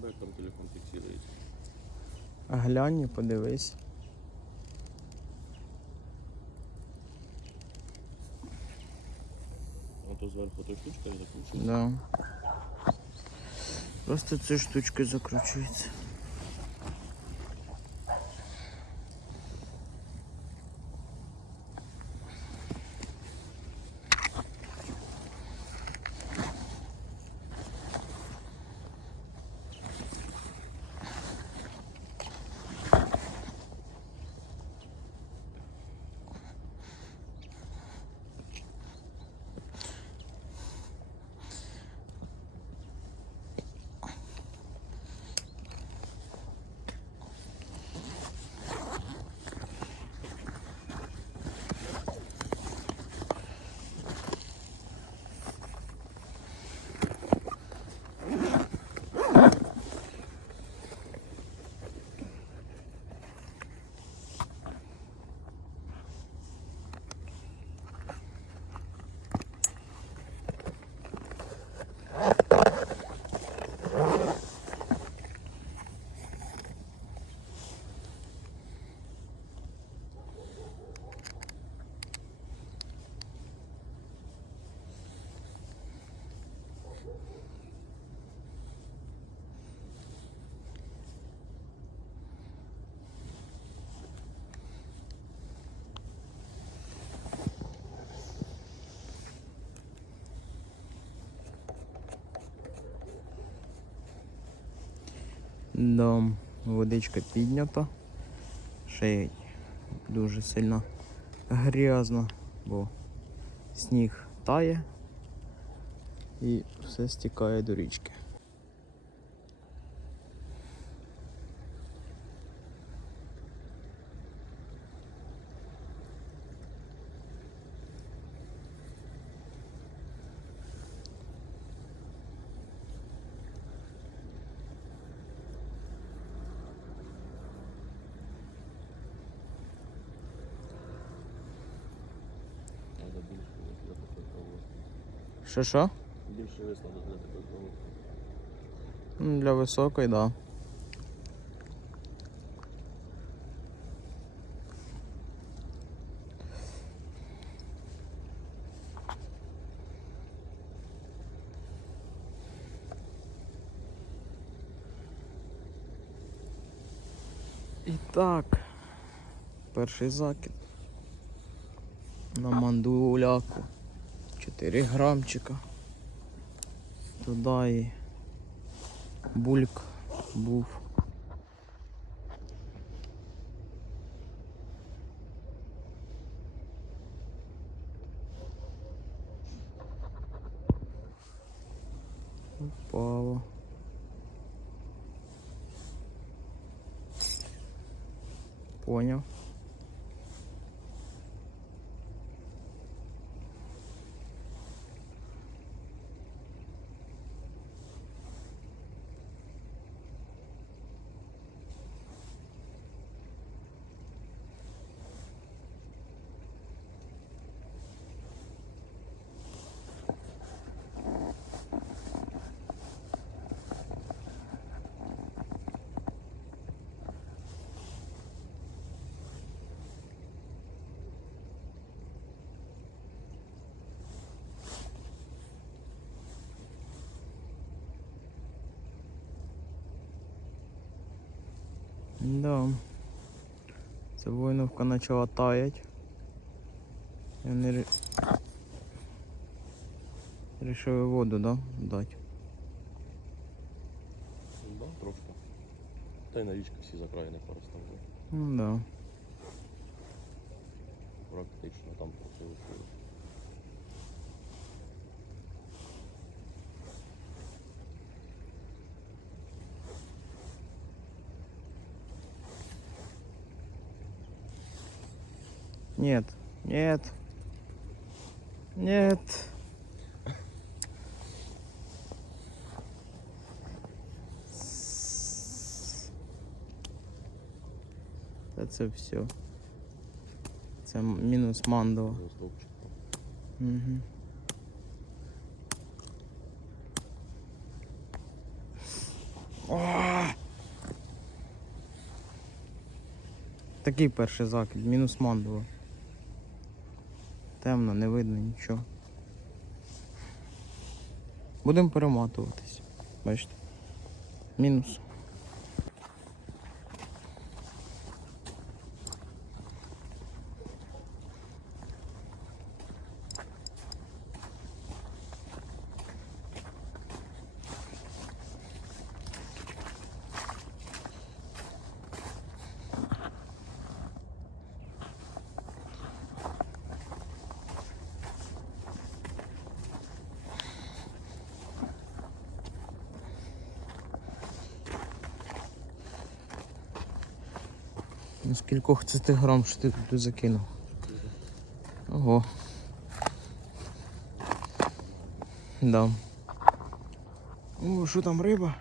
тебе там телефон фіксується. Глянь, і подивись. То зверху той штучка закручується? Да. Просто цією штучкою закручується. Да, водичка піднята. Ще дуже сильно грязно, бо сніг тає і все стікає до річки. Треба більше для такої проводки. Що що? Більше вес для такої. Ну, Для високої, так. Да. І так, перший закид на мандуляку. 4 грамчика. Туди і бульк був. Упало. Понял. Да. Ця воїновка почала таять. І вони рішили воду, да? дати. Да, трошки. Та й на річках всі закраїни пороставили. Ну да. Практично там трохи виходить. Нет. Нет. Нет. Та це все. Це мінус мандова. Угу. Такий перший закид, мінус мандула. Темно, не видно нічого. Будемо перематуватись. Бачите? Мінус. Ну скількох це ти грам, що ти тут закинув? Ого. Да. О, що там риба?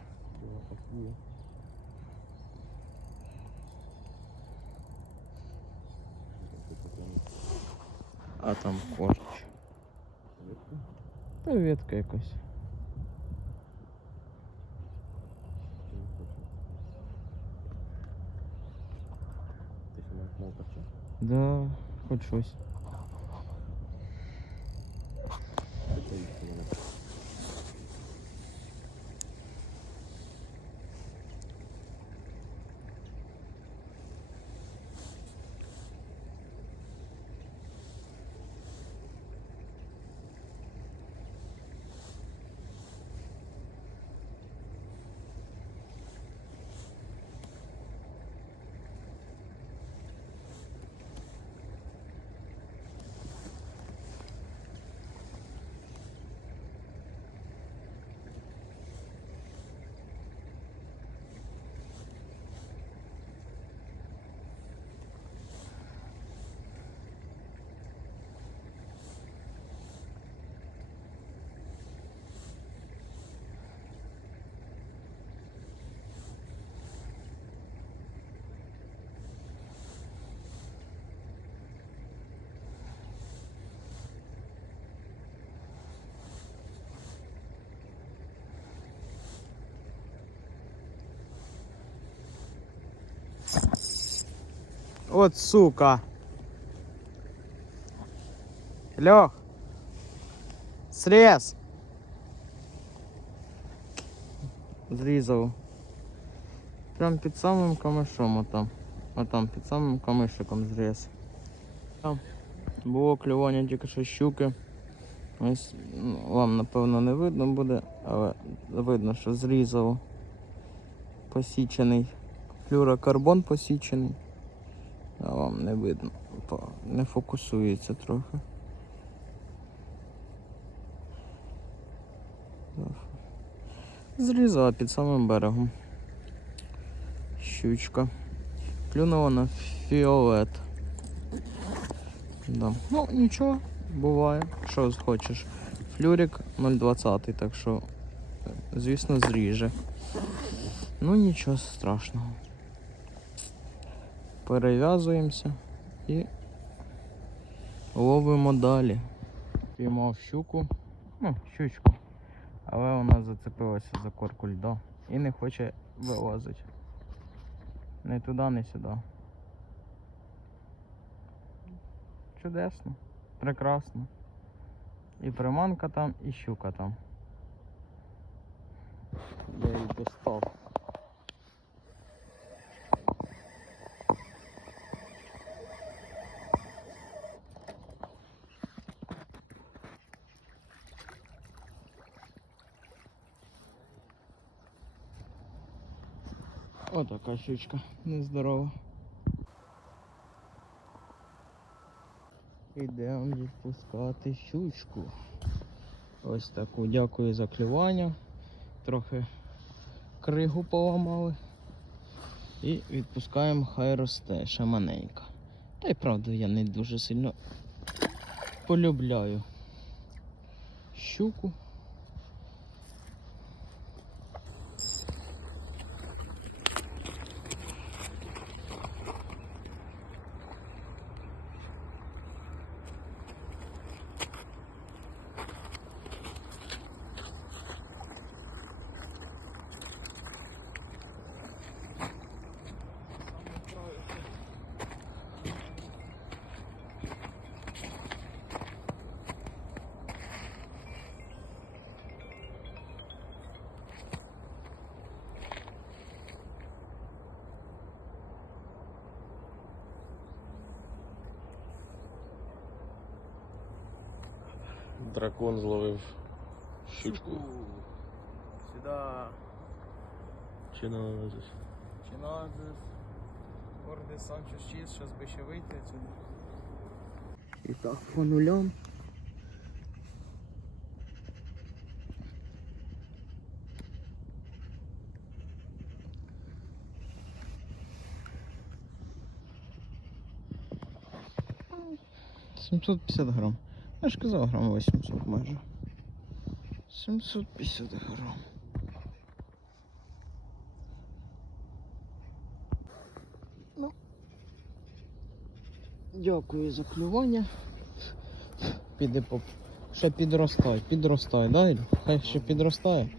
А там корч. Та ветка якась. Да, хоч щось. От сука. Лех. Срез. Зрізав. Прям під самим камишом отам. Отам, під самим камишиком зріз. Там було клювання тільки що щуки. Ось ну, вам напевно не видно буде, але видно, що зрізав посічений. Флюрокарбон посічений. А вам не видно. Не фокусується трохи. Зрізала під самим берегом. Щучка. Клюнула на фіолет. Да. Ну, нічого, буває, що хочеш. Флюрик 0,20, так що, звісно, зріже. Ну нічого страшного перев'язуємося і ловимо далі. Піймав щуку, ну, щучку, але вона зацепилася за корку льда і не хоче вилазити. Не туди, не сюди. Чудесно, прекрасно. І приманка там, і щука там. Я її достав. Отака щучка, нездорова. Ідемо відпускати щучку. Ось таку дякую за клювання. Трохи кригу поламали. І відпускаємо, хай росте шаманенька. Та й правда я не дуже сильно полюбляю щуку. Дракон зловив щучку. Сюда. Чи на Чиназис. Орде Санчо Чіз, зараз би ще вийти отсюди. І так, по нулям. Сімсот п'ятдесят грам. Я ж казав грам 800 майже. 750 грам. Ну. Дякую за клювання. Піде поп. Ще підростає, підростає, да, Іль? Хай ще підростає.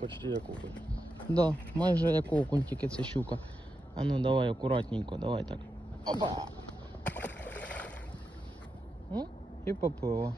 Почти як окунь. Да, майже як окунь, тільки це щука. А ну давай акуратненько, давай так. Опа! О, і поплила.